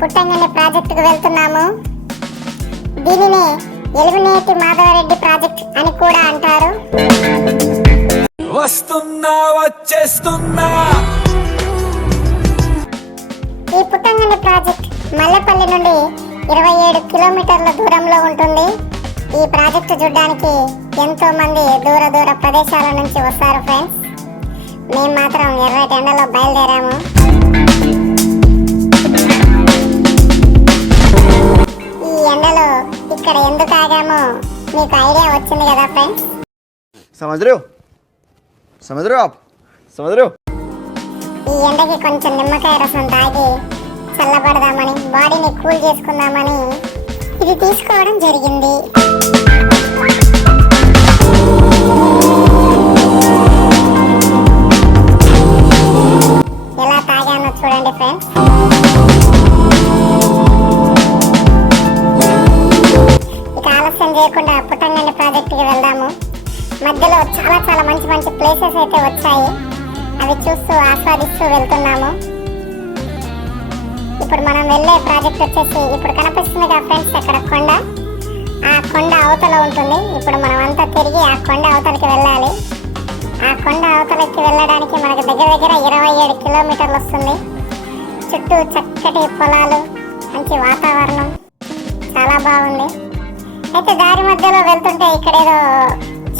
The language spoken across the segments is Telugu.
పుట్టంగని ప్రాజెక్టుకు వెళ్తున్నాము. దీనిని ఎలిమినేటి మాధవరెడ్డి ప్రాజెక్ట్ అని కూడా అంటారు. వస్తున్నా వచ్చేస్తున్నా. ఈ పుట్టంగని ప్రాజెక్ట్ మల్లెపల్లి నుండి 27 కిలోమీటర్ల దూరంలో ఉంటుంది. ఈ ప్రాజెక్టు చూడడానికి ఎంతో మంది దూర దూర ప్రదేశాల నుంచి వస్తారు ఫ్రెండ్స్. మేము మాత్రం ఎర్రటి ఎండలో బయలుదేరాము. ఈ ఎండలో ఇక్కడ ఎందుకు ఆగామో మీకు ఐడియా వచ్చింది కదా ఫ్రెండ్స్. ఈ ఎండకి కొంచెం నిమ్మకాయ రసం తాగి చల్లబడదామని, బాడీని కూల్ చేసుకుందామని ఇది తీసుకోవడం జరిగింది. ఎలా తాగానో చూడండి ఫ్రెండ్స్. ఇక ఆలస్యం చేయకుండా పుట్టంగని ప్రాజెక్టుకి వెళ్దాము. మధ్యలో చాలా మంచి మంచి ప్లేసెస్ అయితే వచ్చాయి. అవి చూస్తూ ఆస్వాదిస్తూ వెళ్తున్నాము. ఇప్పుడు మనం వెళ్ళే ప్రాజెక్ట్ వచ్చేసి ఇప్పుడు కనిపిస్తుంది కదా ఫ్రెండ్స్, అక్కడ కొండ. ఆ కొండ అవతల ఉంటుంది. ఇప్పుడు మనం అంతా తిరిగి ఆ కొండ అవతలకి వెళ్ళాలి. ఆ కొండ అవతలకి వెళ్ళడానికి మనకు దగ్గర 27 కిలోమీటర్లు వస్తుంది. చుట్టూ చక్కటి పొలాలు, మంచి వాతావరణం, చాలా బాగుంది. అయితే దారి మధ్యలో వెళ్తుంటే ఇక్కడ ఏదో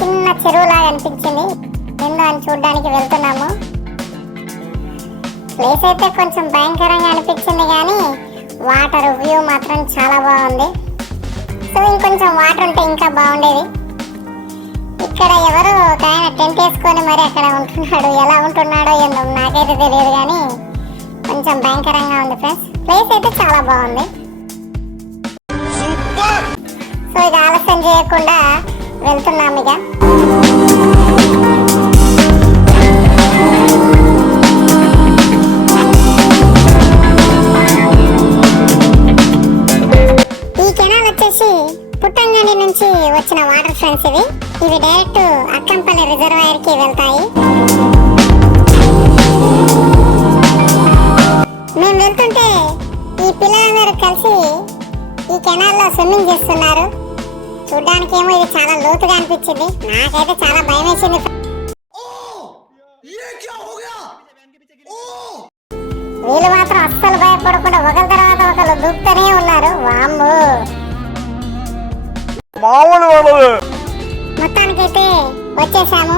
చిన్న చెరువులాగా అనిపించింది. ఏందో అని చూడడానికి వెళ్తున్నాము. ప్లేస్ అయితే కొంచెం భయంకరంగా అనిపించింది, కానీ వాటర్ వ్యూ మాత్రం చాలా బాగుంది. సో ఇంకొంచెం వాటర్ ఉంటే ఇంకా బాగుండేది. ఇక్కడ ఎవరో ఒక ఆయన టెంట్ వేసుకొని మరి అక్కడ ఉంటున్నాడు. ఎలా ఉంటున్నాడో ఏందో నాకైతే తెలియదు, కానీ కొంచెం భయంకరంగా ఉంది ఫ్రెండ్స్. ప్లేస్ అయితే చాలా బాగుంది. సో ఇక ఆలస్యం చేయకుండా వెళ్తున్నాము. ఇక పుట్టంగని నుంచి వచ్చిన వాటర్ ఫ్రెండ్స్ ఇవి డైరెక్ట్ అక్కంపల్లి రిజర్వాయర్ కి వెళ్తాయి. మేము వెళ్తుంటే ఈ పిల్లలందరూ కలిసి ఈ కెనాల్లో స్విమ్మింగ్ చేస్తున్నారు. చూడ్డానికి ఏమో ఇది చాలా లోతుగా అనిపించింది. నాకైతే చాలా భయం వేసింది. వీళ్ళు మాత్రం అస్సలు భయపడకుండా ఒకరి తర్వాత ఒకరు దూకుతూనే ఉన్నారు. వామ్మో, మొత్తానికైతే వచ్చేసాము.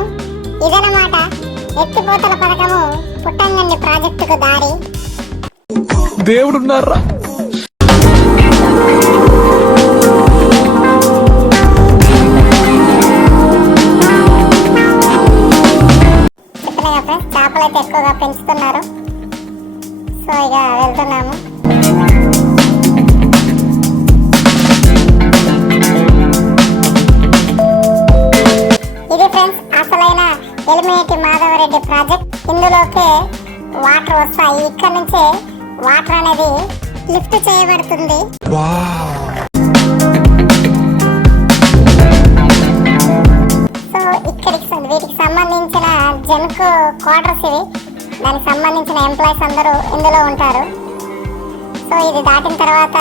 ఇదన్నమాట ఎత్తిపోతల పథకము పుట్టంగని ప్రాజెక్టుకు దారి. దేవుడున్నారా? చెప్పిన ఫ్రెండ్స్, చేపలు అయితే ఎక్కువగా పెంచుతున్నారు. సో ఇక వెళ్తున్నాము. ఇది ఫ్రెండ్స్ అసలైన ఎలిమినేటి మాధవరెడ్డి ప్రాజెక్ట్. ఇందులోకే వాటర్ వస్తాయి. ఇక్కడ నుంచే వాటర్ అనేది లిఫ్ట్ చేయబడుతుంది. సో వీటికి సంబంధించిన జెన్కో క్వార్టర్స్ ఇవి. దానికి సంబంధించిన ఎంప్లాయీస్ అందరూ ఇందులో ఉంటారు. సో ఇది దాటిన తర్వాత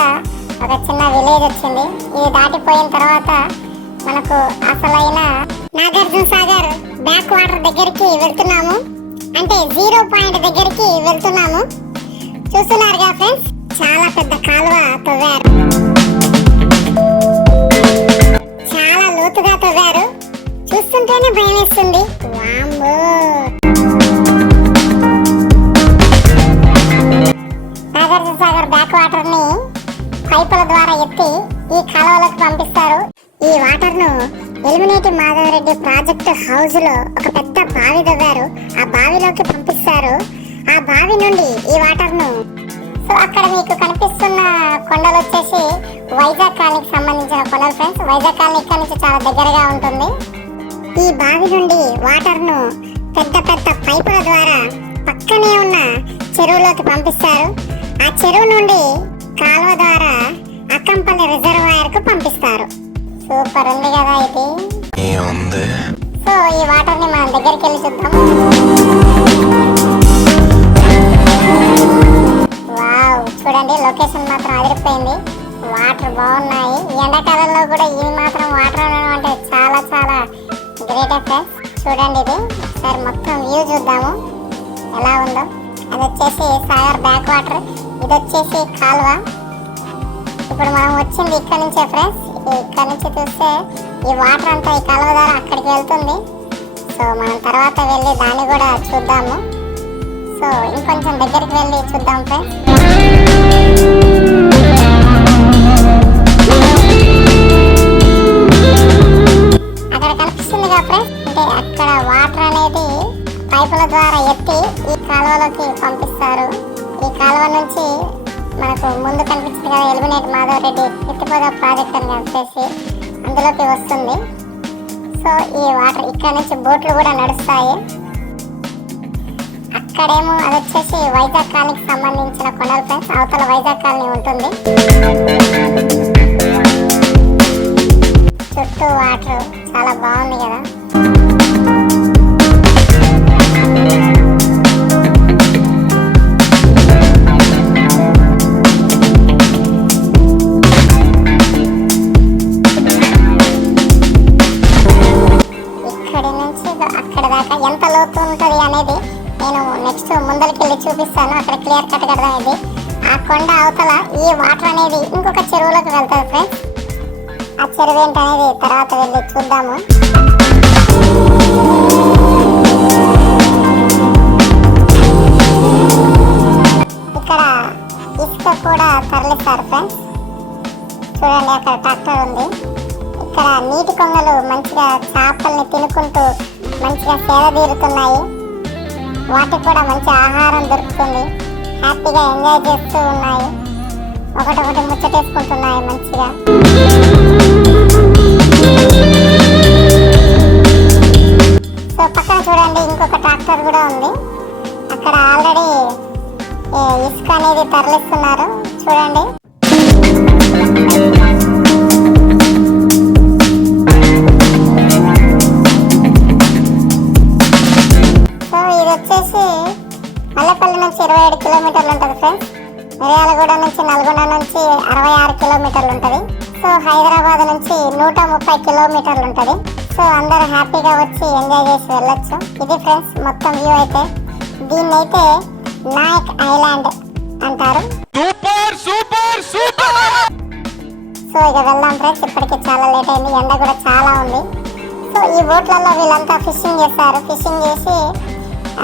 ఒక చిన్న విలేజ్ వచ్చింది. ఇది దాటిపోయిన తర్వాత మనకు అసలైన నాగార్జున సాగర్ బ్యాక్ వాటర్ దగ్గరికి వెళ్తున్నాము. అంటే 0 పాయింట్ దగ్గరికి వెళ్తున్నాము. చూస్తున్నారుగా ఫ్రెండ్స్, చాలా పెద్ద కాలువ తవ్వారు. చాలా లోతుగా తవ్వారు. చూస్తుంటేనే భయం వేస్తుంది. వామ్మో, నాగార్జున సాగర్ బ్యాక్ వాటర్ ని పైపుల ద్వారా ఎత్తి ఈ కాలువలోకి పంపిస్తారు. ఈ వాటర్ ను ఎలిమినేటి మాధవరెడ్డి ప్రాజెక్ట్ హౌస్ లో ఒక పెద్ద బావి తవ్వారు. ఆ బావిలోకి పంపిస్తారు. ఆ బావి నుండి ఈ వాటర్ ను సో అక్కడ మీకు కనిపిస్తున్న కొండలు వచ్చేసి వైజాగ్ కాలనీకి సంబంధించిన కొండలు ఫ్రెండ్స్. వైజాగ్ కాలనీ ఇక్కడ నుంచి చాలా దగ్గరగా ఉంటుంది. ఈ బావి నుండి వాటర్ ను పెద్ద పెద్ద పైపుల ద్వారా పక్కనే ఉన్న చెరువులోకి పంపిస్తారు. ఆ చెరువు నుండి కాలువ ద్వారా అక్కంపల్లి రిజర్వాయర్ కు పంపిస్తారు. సూపర్ ఉంది కదా ఇది. సో ఈ వాటర్ ని మనం దగ్గరికి వెళ్ళి చూద్దాం. వావ్, చూడండి చూడండి లొకేషన్ మాత్రం అదిరిపోయింది. వాటర్ బాగున్నాయి. ఈ ఎండాకాలంలో కూడా ఇది మాత్రం వాటర్ ఉండడం అంటే చాలా చాలా గ్రేట్ ఫ్రెండ్స్. చూడండి ఇది ఒకసారి మొత్తం వ్యూ చూద్దాము ఎలా ఉందో. అది వచ్చేసి సాగర్ బ్యాక్ వాటర్, ఇది వచ్చేసి కాలువ. ఇప్పుడు మనం వచ్చింది ఇక్కడ నుంచే ఫ్రెండ్స్. ఇక్కడ నుంచి చూస్తే ఈ వాటర్ అంతా ఈ కాలువ ద్వారా అక్కడికి వెళ్తుంది. సో మనం తర్వాత వెళ్ళి దాన్ని కూడా చూద్దాము. సో ఇంకొంచెం దగ్గరికి వెళ్ళి చూద్దాం ఫ్రెండ్స్. అక్కడ కనిపిస్తుంది కదా ఫ్రెండ్స్, అంటే అక్కడ వాటర్ అనేది పైపుల ద్వారా ఎత్తి ఈ కాలువలోకి పంపిస్తారు. ఈ కాలువ నుంచి మనకు ముందు కనిపించింది కదా ఎలిమినేట్ మాధవరెడ్డి ఎత్తిపోద ప్రాజెక్ట్ అని చెప్పేసి అందులోకి వస్తుంది. సో ఈ వాటర్ ఇక్కడ నుంచి బోట్లు కూడా నడుస్తాయి. అక్కడేమో అది వచ్చేసి వైజాగ్ కాలనీకి సంబంధించిన కొండల ఫ్రెండ్స్. అవతల వైజాగ్ కాలనీ ఉంటుంది. చుట్టూ వాటర్ చాలా బాగుంది కదా. ఎంత లోతు ఉంటుంది అనేది నేను నెక్స్ట్ ముందరికి వెళ్ళి చూపిస్తాను. అక్కడ క్లియర్ కట్ అర్థమైంది. ఆ కొండ అవతల ఈ వాటర్ అనేది ఇంకొక చెరువులోకి వెళ్తుంది ఫ్రెండ్స్. ఆ చెరువు ఏంటనేది తర్వాత వెళ్ళి చూద్దాము. ఇక్కడ ఇసుక కూడా తరలిస్తారు ఫ్రెండ్స్. చూడండి అక్కడ ట్రాక్టర్ ఉంది. ఇక్కడ నీటి కొంగలు మంచిగా చేపల్ని తినుకుంటూ మంచిగా సేద తీరుతున్నాయి. వాటికి కూడా మంచి ఆహారం దొరుకుతుంది. హ్యాపీగా ఎంజాయ్ చేస్తూ ఉన్నాయి. ఒకటొకటి ముచ్చటేసుకుంటున్నాయి మంచిగా. సో పక్కన చూడండి ఇంకొక ట్రాక్టర్ కూడా ఉంది. అక్కడ ఆల్రెడీ ఇసుక అనేది తరలిస్తున్నారు చూడండి. వచ్చేసి మల్లెపల్లి నుంచి 27 కిలోమీటర్లు ఉంటుంది ఫ్రెండ్స్. మిర్యాలగూడ నుంచి నల్గొండ నుంచి 66 కిలోమీటర్లు ఉంటుంది. సో హైదరాబాద్ నుంచి 130 కిలోమీటర్లు ఉంటుంది. సో అందరూ హ్యాపీగా వచ్చి ఎంజాయ్ చేసి వెళ్ళొచ్చు. ఇది ఫ్రెండ్స్ మొత్తం వ్యూ అయితే. దీన్ని అయితే నాయక్ ఐలాండ్ అంటారు. సో ఇక వెళ్దాం ఫ్రెండ్స్. ఇప్పటికే చాలా లేట్ అయింది. ఎండ కూడా చాలా ఉంది. సో ఈ బోట్లలో వీళ్ళంతా ఫిషింగ్ చేస్తారు. ఫిషింగ్ చేసి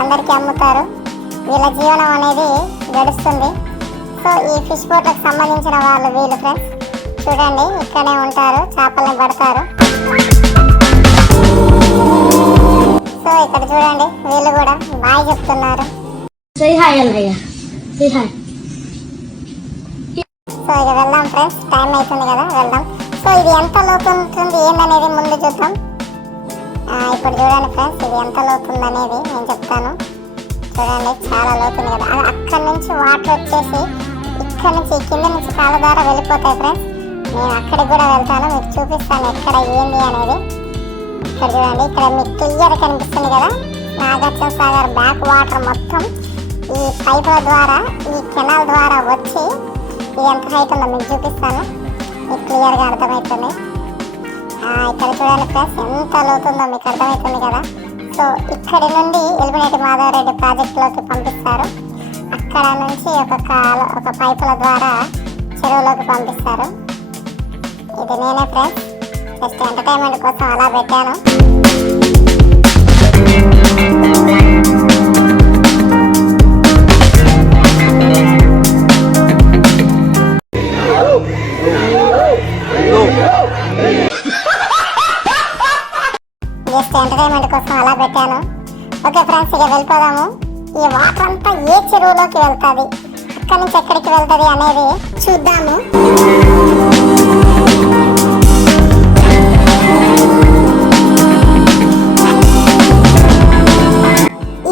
అందరికి అమ్ముతారు. వీళ్ళ జీవనం అనేది గడుస్తుంది. సో ఈ ఫిష్ బోట్లకు సంబంధించిన వాళ్ళు వీళ్ళు ఫ్రెండ్స్. చూడండి ఇక్కడే ఉంటారు, చేపల్ని పడతారు. సో ఇక్కడ చూడండి వీళ్ళు కూడా బాయ్ చెప్తున్నారు. సో ఇక వెళ్దాం ఫ్రెండ్స్. టైం అవుతుంది కదా, వెళ్దాం. సో ఇది ఎంత లోతు ఉంటుంది ఏందనేది ముందు చూద్దాం. ఇప్పుడు చూడండి ఫ్రెండ్స్, ఇది ఎంత లోతుంది అనేది నేను చెప్తాను. చూడండి చాలా లోతుంది కదా. అది అక్కడి నుంచి వాటర్ వచ్చేసి ఇక్కడ నుంచి కింద నుంచి కాళ్ళ ద్వారా వెళ్ళిపోతాయి ఫ్రెండ్స్. నేను అక్కడికి కూడా వెళ్తాను, మీకు చూపిస్తాను ఎక్కడ ఏంది అనేది. ఇక్కడ చూడండి, ఇక్కడ మీకు క్లియర్ కనిపిస్తుంది కదా నాగార్జున సాగర్ బ్యాక్ వాటర్ మొత్తం ఈ పైపుల ద్వారా ఈ కెనాల్ ద్వారా వచ్చి ఇది ఎంత హైట్ ఉందో మీకు చూపిస్తాను. మీకు క్లియర్గా అర్థమవుతుంది. ఇక్కడ చూడండి ఫ్రెండ్స్ ఎంత లోతుందో మీకు అర్థమవుతుంది కదా. సో ఇక్కడి నుండి ఎలిమినేట్ మాధవరెడ్డి ప్రాజెక్టులోకి పంపిస్తారు. అక్కడ నుంచి ఒక పైపుల ద్వారా చెరువులోకి పంపిస్తారు. ఇది నేనే ఫ్రెండ్స్ జస్ట్ ఎంటర్టైన్మెంట్ కోసం అలా పెట్టాను. జస్ట్ ఎంటర్టైన్మెంట్ కోసం అలా పెట్టాను. ఓకే ఫ్రెండ్స్ ఇక వెళ్ళిపోదాము. ఈ వాటర్ అంతా ఏ చెరువులోకి వెళ్తుంది, అక్కడి నుంచి ఎక్కడికి వెళ్తుంది అనేది చూద్దాము.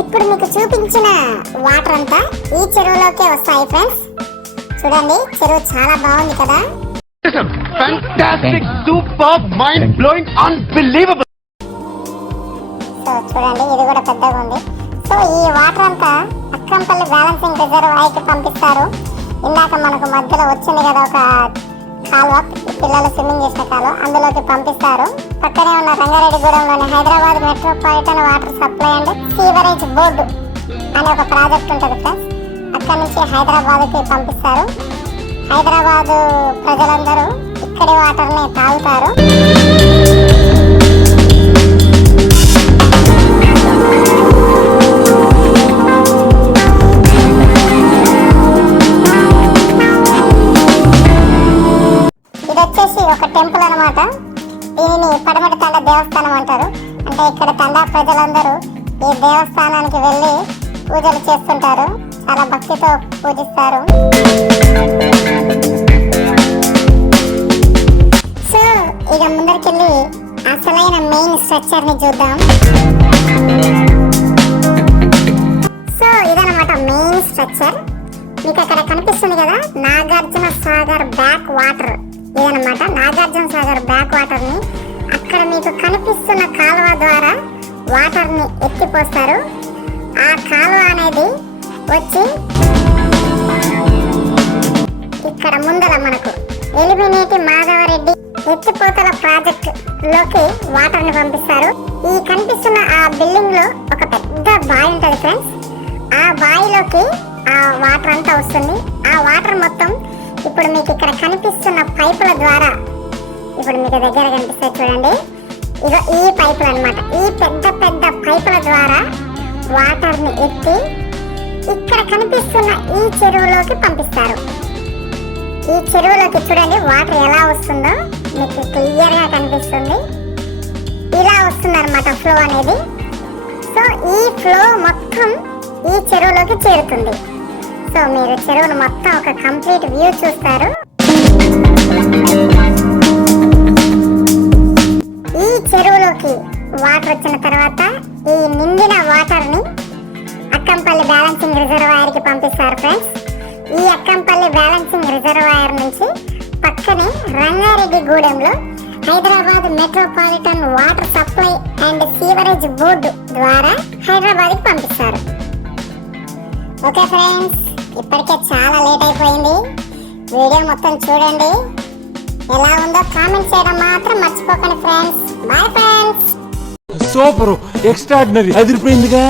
ఇప్పుడు మీకు చూపించిన వాటర్ అంతా ఈ చెరువులోకే వస్తాయి ఫ్రెండ్స్. చూడండి చెరువు చాలా బాగుంది కదా. Fantastic, superb, mind-blowing, unbelievable. So చూడండి ఇది కూడా పెద్దగా ఉంది. సో ఈ వాటర్ అంతా అక్కంపల్లి బ్యాలెన్సింగ్ రిజర్వాయర్కి పంపిస్తారు. ఇందాక మనకు మధ్యలో వచ్చింది కదా ఒక కాలువ, పిల్లలు స్విమ్మింగ్ చేసిన కాలువ, అందులోకి పంపిస్తారు. పక్కనే ఉన్న రంగారెడ్డిగూడెంలోని Hyderabad metropolitan water supply and sewerage board అనే ఒక ప్రాజెక్ట్ ఉంటుంది ఫ్రెండ్స్. అక్కడి నుంచి హైదరాబాద్కి పంపిస్తారు. హైదరాబాదు ప్రజలందరూ ఇక్కడి వాటర్ని తాగుతారు. ఇది వచ్చేసి ఒక టెంపుల్ అన్నమాట. దీనిని పడమటి తండా దేవస్థానం అంటారు. అంటే ఇక్కడ తండా ప్రజలందరూ ఈ దేవస్థానానికి వెళ్ళి పూజలు చేస్తుంటారు. చాలా భక్తితో పూజిస్తారు. సో ఇక ముందరికెళ్ళి అసలైన మెయిన్ స్ట్రక్చర్ ని చూద్దాం. సో ఇదన్నమాట మెయిన్ స్ట్రక్చర్. మీకు అక్కడ కనిపిస్తుంది కదా నాగార్జున సాగర్ బ్యాక్ వాటర్. ఇదన్నమాట నాగార్జున సాగర్ బ్యాక్ వాటర్ ని అక్కడ మీకు కనిపిస్తున్న కాలువ ద్వారా వాటర్ ని ఎత్తిపోస్తారు. ఆ కాలువ అనేది వచ్చి ఇక్కడ ముందర మనకు ఎలిమినేటి మాధవరెడ్డి ఎత్తిపోతల ప్రాజెక్ట్ లోకి వాటర్ ని పంపిస్తారు. ఈ కనిపిస్తున్న ఆ బిల్డింగ్ లో ఒక పెద్ద బావి ఉంటది ఫ్రెండ్స్. ఆ బావిలోకి ఆ వాటర్ అంతా వస్తుంది. ఆ వాటర్ మొత్తం ఇప్పుడు మీకు ఇక్కడ కనిపిస్తున్న పైపుల ద్వారా, ఇప్పుడు మీకు దగ్గర కనిపిస్తాయి చూడండి, ఇక ఈ పైపులు అన్నమాట. ఈ పెద్ద పెద్ద పైపుల ద్వారా వాటర్ ని ఎత్తి ఇక్కడ కనిపిస్తున్న ఈ చెరువులోకి పంపిస్తారు. ఈ చెరువులోకి చూడండి వాటర్ ఎలా వస్తుందో మీకు క్లియర్ గా కనిపిస్తుంది. ఇలా వస్తుంది అన్నమాట ఫ్లో అనేది. సో ఈ ఫ్లో మొత్తం ఈ చెరువులోకి చేరుతుంది. సో మీరు చెరువును మొత్తం ఒక కంప్లీట్ వ్యూ చూస్తారు. ఈ చెరువులోకి వాటర్ వచ్చిన తర్వాత ఈ నిండిన వాటర్ ని అక్కంపల్లి బ్యాలెన్సింగ్ రిజర్వాయర్ కి పంపిస్తారు ఫ్రెండ్స్. ఈ అక్కంపల్లి బ్యాలెన్సింగ్ రిజర్వాయర్ నుంచి పక్కనే రంగారెడ్డిగూడెంలో Hyderabad metropolitan water supply and sewerage board ద్వారా హైదరాబాద్కి పంపిస్తారు. ఓకే ఫ్రెండ్స్, ఇప్పటికే చాలా లేట్ అయిపోయింది. వీడియో మొత్తం చూడండి. ఎలా ఉందో కామెంట్ చేయడం మాత్రం మర్చిపోకండి friends. Bye friends. Super, extraordinary, అదిరిపోయిందిగా.